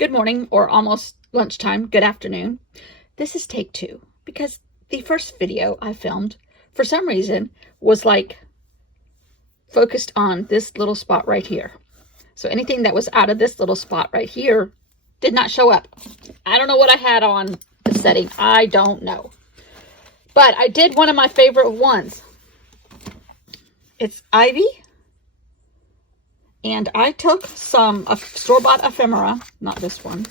Good morning, or almost lunchtime, good afternoon. This is take 2, because the first video I filmed, for some reason, was like focused on this little spot right here. So anything that was out of this little spot right here did not show up. I don't know what I had on the setting. I don't know. But I did one of my favorite ones. It's ivy. And I took some store-bought ephemera, not this one,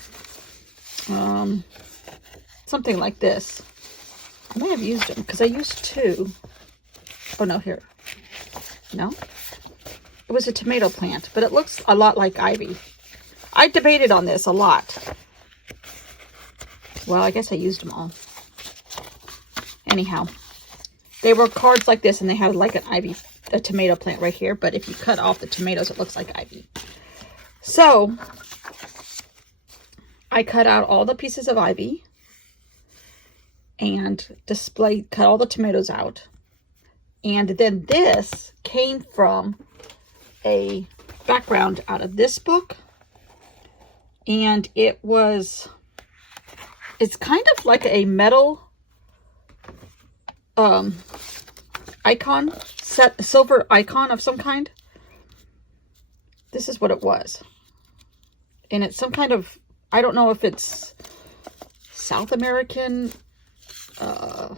something like this. I may have used them because I used 2. Oh, no, here. No? It was a tomato plant, but it looks a lot like ivy. I debated on this a lot. Well, I guess I used them all. Anyhow, they were cards like this, and they had like a tomato plant right here. But if you cut off the tomatoes, it looks like ivy. So I cut out all the pieces of ivy and cut all the tomatoes out. And then this came from a background out of this book. And it's kind of like a metal icon, silver icon of some kind. This is what it was. And it's some kind of, I don't know if it's South American, I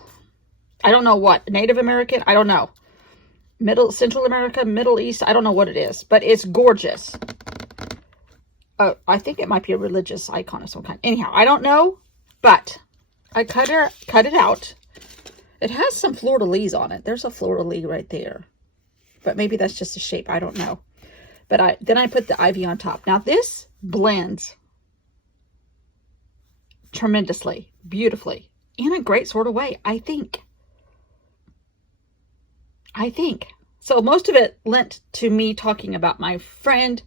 don't know what, Native American, I don't know. Central America, Middle East, I don't know what it is, but it's gorgeous. I think it might be a religious icon of some kind. Anyhow, I don't know, but I cut it out. It has some fleur-de-lis on it. There's a fleur-de-lis right there. But maybe that's just a shape. I don't know. But then I put the ivy on top. Now this blends tremendously, beautifully, in a great sort of way, I think. So most of it lent to me talking about my friend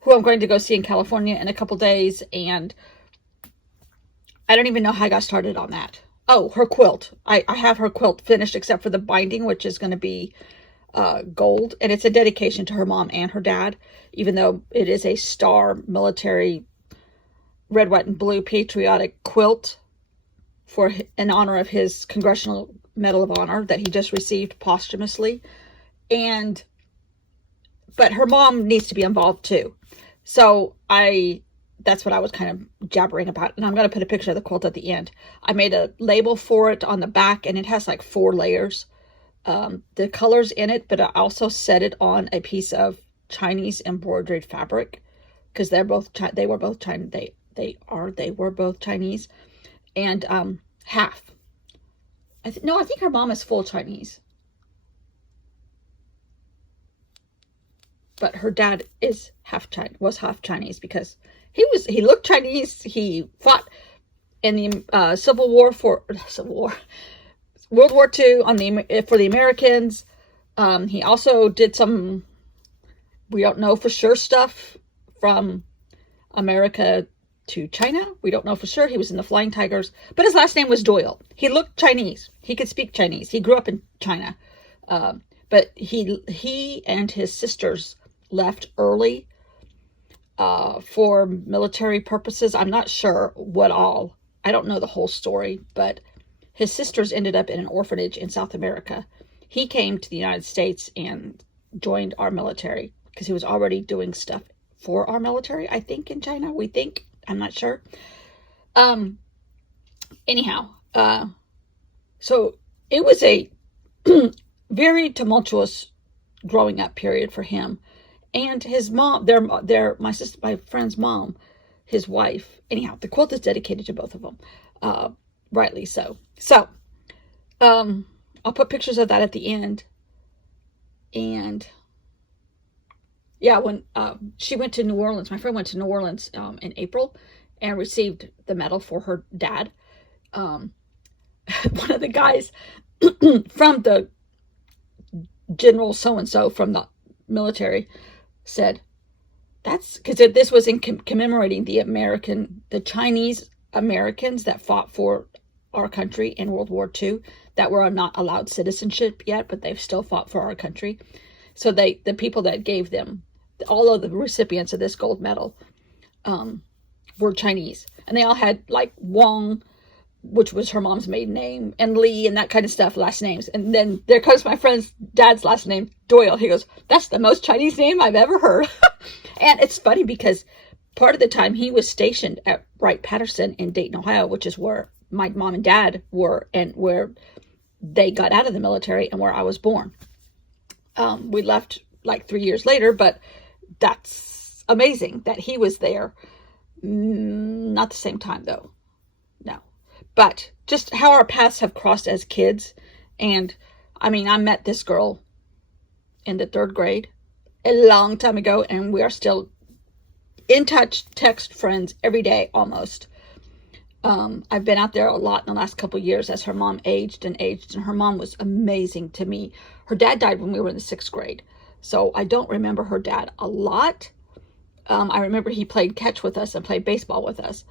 who I'm going to go see in California in a couple days. And I don't even know how I got started on that. Oh, her quilt. I have her quilt finished except for the binding, which is going to be gold. And it's a dedication to her mom and her dad, even though it is a star military red, white, and blue patriotic quilt in honor of his Congressional Medal of Honor that he just received posthumously. But her mom needs to be involved too. So that's what I was kind of jabbering about. And I'm going to put a picture of the quilt at the end. I made a label for it on the back, and it has like 4 layers. The colors in it, but I also set it on a piece of Chinese embroidered fabric because they were both Chinese. And half. I think her mom is full Chinese. But her dad was half Chinese because he looked Chinese. He fought in the World War II for the Americans. He also did some, we don't know for sure, stuff from America to China. We don't know for sure. He was in the Flying Tigers, but his last name was Doyle. He looked Chinese. He could speak Chinese. He grew up in China. But he and his sisters left early for military purposes. I'm not sure what all. I don't know the whole story, but his sisters ended up in an orphanage in South America. He came to the United States and joined our military because he was already doing stuff for our military, I think, in China. We think. I'm not sure. Anyhow, so it was a very tumultuous growing up period for him. And his mom, my friend's mom, his wife. Anyhow, the quilt is dedicated to both of them, rightly so. So, I'll put pictures of that at the end. And yeah, when she went to New Orleans, my friend went to New Orleans in April and received the medal for her dad. One of the guys from the General so-and-so from the military said, that's because this was in commemorating the Chinese Americans that fought for our country in World War II that were not allowed citizenship yet, but they've still fought for our country. So the people that gave them, all of the recipients of this gold medal, were Chinese. And they all had like Wong, which was her mom's maiden name, and Lee and that kind of stuff, last names. And then there comes my friend's dad's last name, Doyle. He goes, that's the most Chinese name I've ever heard. And it's funny because part of the time he was stationed at Wright-Patterson in Dayton, Ohio, which is where my mom and dad were and where they got out of the military and where I was born. We left like 3 years later, but that's amazing that he was there. Not the same time though. No. But just how our paths have crossed as kids. And I mean, I met this girl in the 3rd grade a long time ago, and we are still in touch, text friends every day almost. I've been out there a lot in the last couple of years as her mom aged, and her mom was amazing to me. Her dad died when we were in the 6th grade, so I don't remember her dad a lot. I remember he played catch with us and played baseball with us,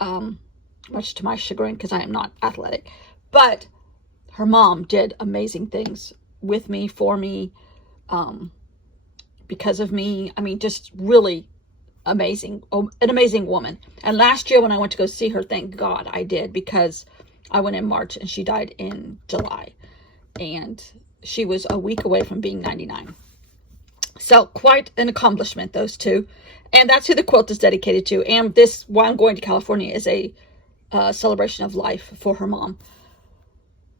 much to my chagrin because I am not athletic. But her mom did amazing things with me, for me, because of me. I mean, just really amazing, an amazing woman. And last year when I went to go see her, thank God I did, because I went in March and she died in July, and she was a week away from being 99. So quite an accomplishment, those two. And that's who the quilt is dedicated to. And this, why I'm going to California, is a celebration of life for her mom.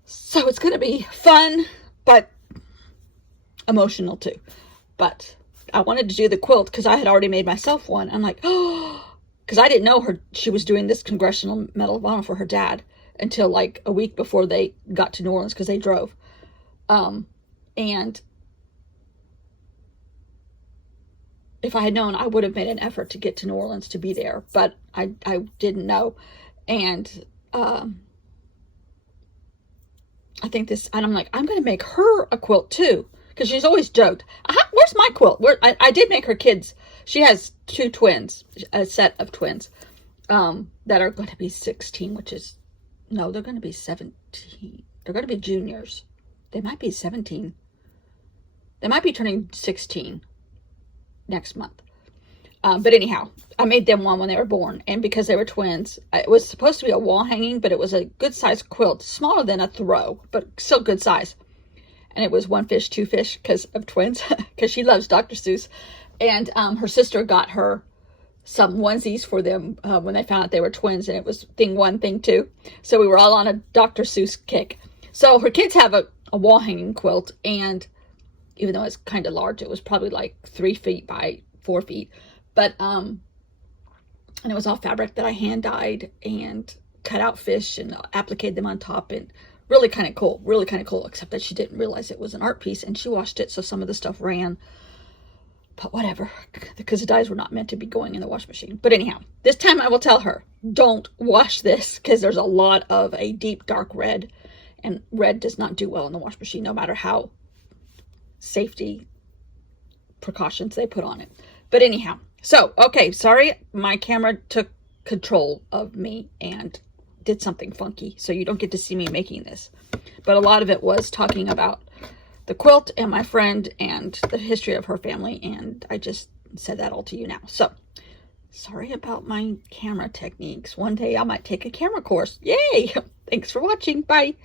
So it's going to be fun, but emotional too. But I wanted to do the quilt because I had already made myself one. I'm like, oh, because I didn't know she was doing this Congressional Medal of Honor for her dad until like a week before they got to New Orleans, because they drove. And if I had known, I would have made an effort to get to New Orleans to be there, but I didn't know. And I think this, and I'm like, I'm going to make her a quilt too, because she's always joked, where's my quilt? I did make her kids. She has 2 twins, a set of twins, that are going to be 16, which is, no, they're going to be 17. They're going to be juniors. They might be 17. They might be turning 16 next month. But anyhow, I made them one when they were born. And because they were twins, it was supposed to be a wall hanging, but it was a good size quilt, smaller than a throw, but still good size. And it was 1 fish, 2 fish because of twins, because she loves Dr. Seuss. And her sister got her some onesies for them when they found out they were twins, and it was thing 1, thing 2. So we were all on a Dr. Seuss kick. So her kids have a wall hanging quilt, and even though it's kind of large, it was probably like 3 feet by 4 feet. But, and it was all fabric that I hand dyed and cut out fish and appliqued them on top, and really kind of cool, except that she didn't realize it was an art piece, and she washed it, so some of the stuff ran. But whatever, because the dyes were not meant to be going in the wash machine. But anyhow, this time I will tell her, don't wash this, because there's a lot of a deep dark red, and red does not do well in the wash machine, no matter how safety precautions they put on it. But anyhow, so, okay, sorry, my camera took control of me and did something funky, so you don't get to see me making this. But a lot of it was talking about the quilt and my friend and the history of her family, and I just said that all to you now. So, sorry about my camera techniques. One day I might take a camera course. Yay! Thanks for watching. Bye.